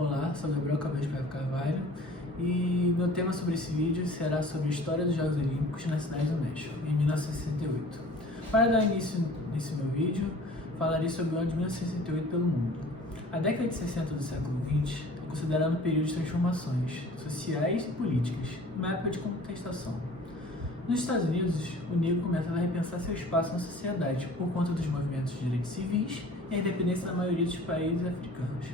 Olá, sou Gabriel Cabral de Carvalho e meu tema sobre esse vídeo será sobre a história dos Jogos Olímpicos na Cidade do México, em 1968. Para dar início nesse meu vídeo, falarei sobre o ano de 1968 pelo mundo. A década de 60 do século XX é considerada um período de transformações sociais e políticas, uma época de contestação. Nos Estados Unidos, o negro começa a repensar seu espaço na sociedade por conta dos movimentos de direitos civis e a independência da maioria dos países africanos.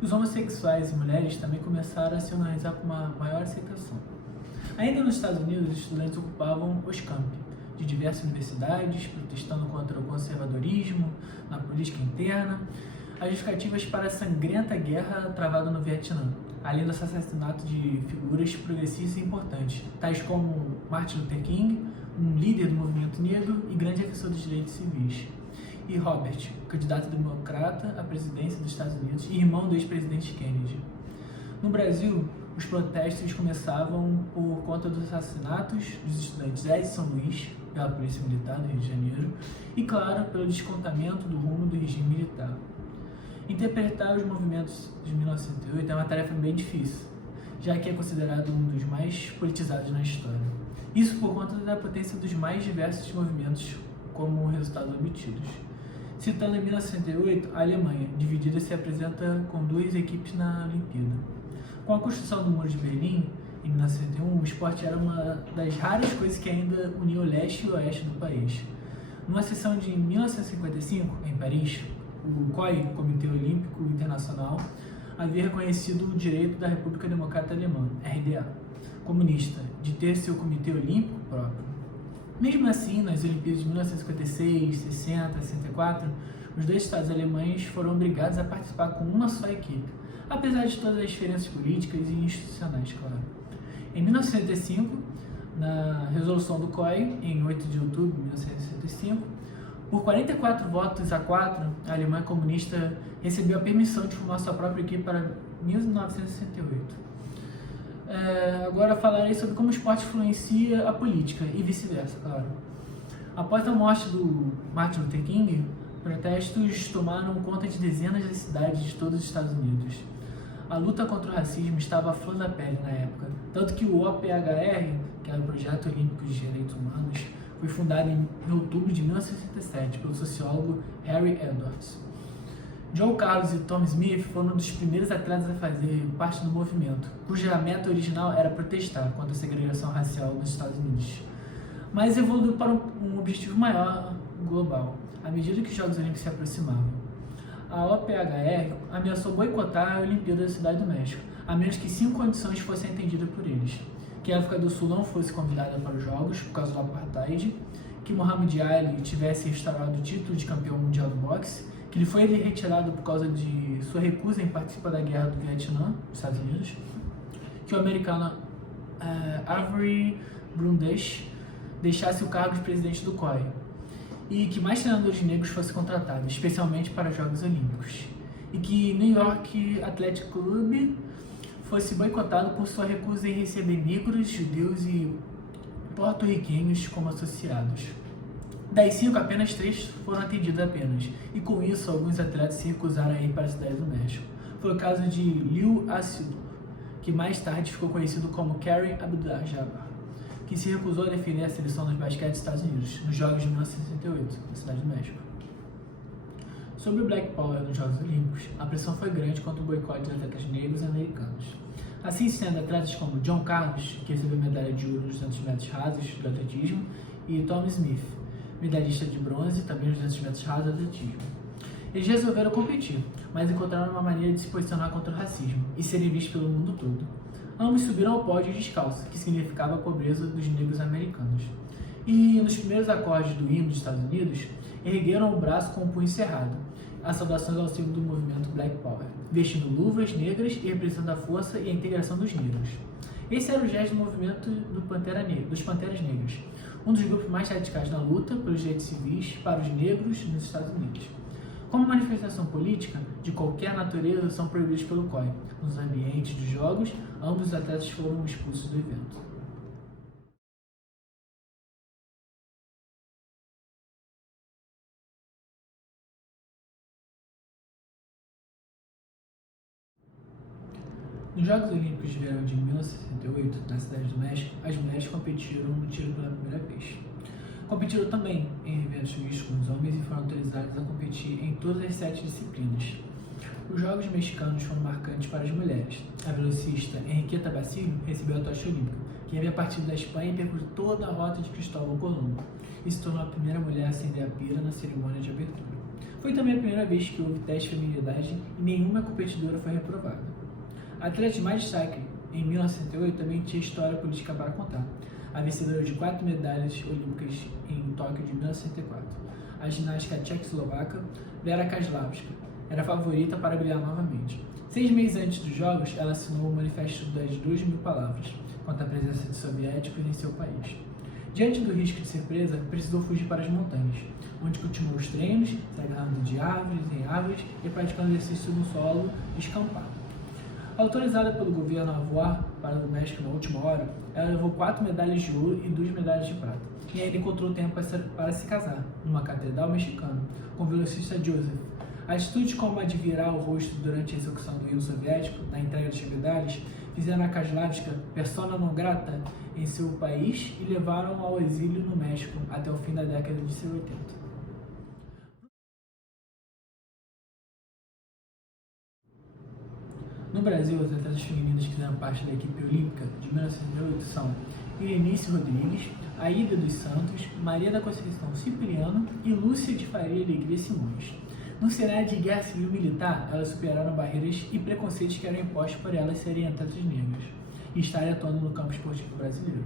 Os homossexuais e mulheres também começaram a se organizar com uma maior aceitação. Ainda nos Estados Unidos, os estudantes ocupavam os campi de diversas universidades, protestando contra o conservadorismo na política interna, as justificativas para a sangrenta guerra travada no Vietnã, além do assassinato de figuras progressistas e importantes, tais como Martin Luther King, um líder do movimento negro e grande defensor dos direitos civis, e Robert, candidato democrata à presidência dos Estados Unidos e irmão do ex-presidente Kennedy. No Brasil, os protestos começavam por conta dos assassinatos dos estudantes Edson Luiz, pela Polícia Militar do Rio de Janeiro, e, claro, pelo descontamento do rumo do regime militar. Interpretar os movimentos de 1908 é uma tarefa bem difícil, já que é considerado um dos mais politizados na história. Isso por conta da potência dos mais diversos movimentos como resultados obtidos. Citando em 1968, a Alemanha, dividida, se apresenta com duas equipes na Olimpíada. Com a construção do Muro de Berlim, em 1961, o esporte era uma das raras coisas que ainda unia o leste e o oeste do país. Numa sessão de 1955, em Paris, o COI, Comitê Olímpico Internacional, havia reconhecido o direito da República Democrata Alemã, RDA, comunista, de ter seu comitê olímpico próprio. Mesmo assim, nas Olimpíadas de 1956, 60 e 64, os dois estados alemães foram obrigados a participar com uma só equipe, apesar de todas as diferenças políticas e institucionais, claro. Em 1965, na resolução do COI, em 8 de outubro de 1965, por 44 votos a 4, a Alemanha comunista recebeu a permissão de formar sua própria equipe para 1968. Agora falarei sobre como o esporte influencia a política e vice-versa, claro. Após a morte do Martin Luther King, protestos tomaram conta de dezenas de cidades de todos os Estados Unidos. A luta contra o racismo estava à flor da pele na época, tanto que o OPHR, que era o Projeto Olímpico de Direitos Humanos, foi fundado em outubro de 1967 pelo sociólogo Harry Edwards. Joe Carlos e Tom Smith foram um dos primeiros atletas a fazer parte do movimento, cuja meta original era protestar contra a segregação racial nos Estados Unidos, mas evoluiu para um objetivo maior, global, à medida que os Jogos Olímpicos se aproximavam. A OPHR ameaçou boicotar a Olimpíada da Cidade do México, a menos que 5 condições fossem atendidas por eles: que a África do Sul não fosse convidada para os Jogos por causa do apartheid, que Muhammad Ali tivesse restaurado o título de campeão mundial do boxe, que ele foi retirado por causa de sua recusa em participar da guerra do Vietnã, nos Estados Unidos, que o americano Avery Brundage deixasse o cargo de presidente do COI, e que mais treinadores negros fossem contratados, especialmente para os Jogos Olímpicos, e que New York Athletic Club fosse boicotado por sua recusa em receber negros, judeus e porto-riquenhos como associados. Das 5, apenas 3 foram atendidos apenas, e com isso alguns atletas se recusaram a ir para a Cidade do México. Foi o caso de Liu Acido, que mais tarde ficou conhecido como Kareem Abdul-Jabbar, que se recusou a defender a seleção dos basquete dos Estados Unidos, nos Jogos de 1968, na Cidade do México. Sobre o Black Power nos Jogos Olímpicos, a pressão foi grande contra o boicote dos atletas negros e americanos. Assim sendo, atletas como John Carlos, que recebeu medalha de ouro nos 200 metros rasos do atletismo, e Tom Smith, medalhista de bronze também nos 200 metros rasos do atletismo. Eles resolveram competir, mas encontraram uma maneira de se posicionar contra o racismo e serem vistos pelo mundo todo. Ambos subiram ao pódio descalço, que significava a pobreza dos negros americanos. E nos primeiros acordes do hino dos Estados Unidos, ergueram o braço com o punho cerrado, as saudações ao símbolo do movimento Black Power, vestindo luvas negras e representando a força e a integração dos negros. Esse era o gesto do movimento dos Panteras Negras, um dos grupos mais radicais na luta pelos direitos civis para os negros nos Estados Unidos. Como manifestação política de qualquer natureza são proibidos pelo COI. Nos ambientes dos jogos, ambos os atletas foram expulsos do evento. Nos Jogos Olímpicos de Verão de 1968, na Cidade do México, as mulheres competiram no tiro pela primeira vez. Competiram também em eventos mistos com os homens e foram autorizadas a competir em todas as 7 disciplinas. Os Jogos mexicanos foram marcantes para as mulheres. A velocista Enriqueta Basilio recebeu a tocha olímpica, que havia partido da Espanha e percorrido toda a rota de Cristóvão Colombo, e se tornou a primeira mulher a acender a pira na cerimônia de abertura. Foi também a primeira vez que houve teste de feminilidade e nenhuma competidora foi reprovada. A atleta de mais destaque em 1968 também tinha história política para contar. A vencedora de 4 medalhas olímpicas em Tóquio de 1964, a ginástica tchecoslovaca Vera Kaslavska, era a favorita para brilhar novamente. 6 meses antes dos Jogos, ela assinou o manifesto das 2.000 palavras contra a presença de soviéticos em seu país. Diante do risco de ser presa, precisou fugir para as montanhas, onde continuou os treinos, se agarrando de árvores em árvores e praticando exercício no solo escampado. Autorizada pelo governo a voar para o México na última hora, ela levou 4 medalhas de ouro e 2 medalhas de prata, e ainda encontrou tempo para se casar, numa catedral mexicana, com o velocista Joseph. Atitudes como a de virar o rosto durante a execução do hino soviético, na entrega das medalhas, fizeram a Kaslavska persona non grata em seu país e levaram ao exílio no México até o fim da década de 80. No Brasil, as atletas femininas que fizeram parte da equipe olímpica de 1968 são Irenice Rodrigues, Aida dos Santos, Maria da Conceição Cipriano e Lúcia de Faria Alegria Simões. No cenário de guerra civil militar, elas superaram barreiras e preconceitos que eram impostos por elas serem atletas negras e estarem atuando no campo esportivo brasileiro.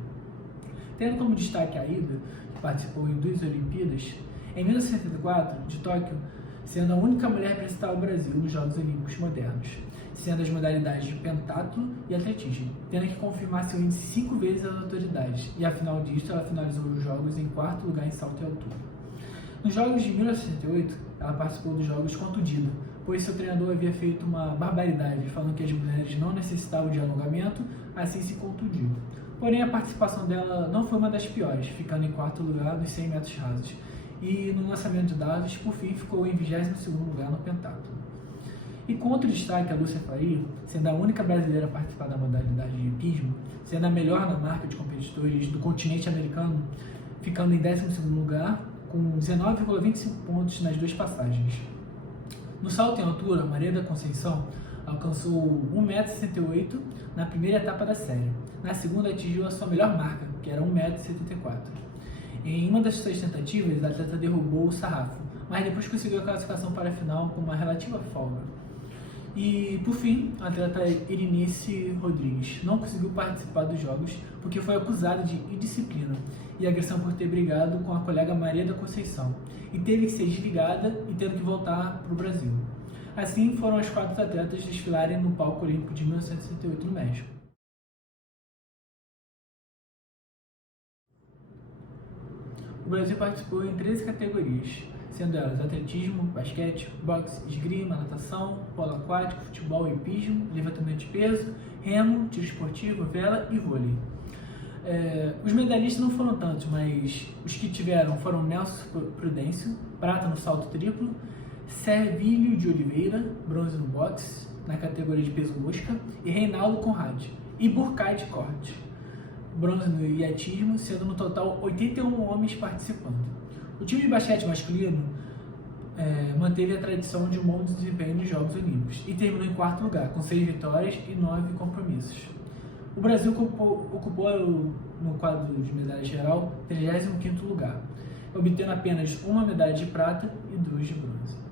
Tendo como destaque a Aida, que participou em 2 Olimpíadas, em 1974, de Tóquio, sendo a única mulher a representar o Brasil nos Jogos Olímpicos modernos, sendo as modalidades de pentatlo e atletismo, tendo que confirmar seu índice 5 vezes às autoridades, e afinal disso ela finalizou os Jogos em 4º lugar em salto e altura. Nos Jogos de 1968, ela participou dos Jogos contundida, pois seu treinador havia feito uma barbaridade, falando que as mulheres não necessitavam de alongamento, assim se contundiu. Porém, a participação dela não foi uma das piores, ficando em 4º lugar nos 100 metros rasos, e no lançamento de dados, por fim, ficou em 22º lugar no pentatlo. E com outro destaque, a Lúcia Faria, sendo a única brasileira a participar da modalidade de hipismo, sendo a melhor na marca de competidores do continente americano, ficando em 12º lugar, com 19,25 pontos nas 2 passagens. No salto em altura, Maria da Conceição alcançou 1,68 m na primeira etapa da série. Na segunda, atingiu a sua melhor marca, que era 1,74 m. Em uma das suas tentativas, a atleta derrubou o sarrafo, mas depois conseguiu a classificação para a final com uma relativa folga. E, por fim, a atleta Irenice Rodrigues não conseguiu participar dos Jogos porque foi acusada de indisciplina e agressão por ter brigado com a colega Maria da Conceição e teve que ser desligada e tendo que voltar para o Brasil. Assim, foram as 4 atletas desfilarem no palco olímpico de 1968 no México. O Brasil participou em 13 categorias, sendo elas atletismo, basquete, boxe, esgrima, natação, polo aquático, futebol, hipismo, levantamento de peso, remo, tiro esportivo, vela e vôlei. Os medalhistas não foram tantos, mas os que tiveram foram Nelson Prudêncio, prata no salto triplo, Servilho de Oliveira, bronze no boxe, na categoria de peso mosca, e Reinaldo Conrad, e Burkay de Corte, bronze no iatismo, sendo no total 81 homens participando. O time de basquete masculino manteve a tradição de um bom desempenho nos Jogos Olímpicos e terminou em 4º lugar, com 6 vitórias e 9 compromissos. O Brasil ocupou no quadro de medalha geral 35º lugar, obtendo apenas 1 medalha de prata e 2 de bronze.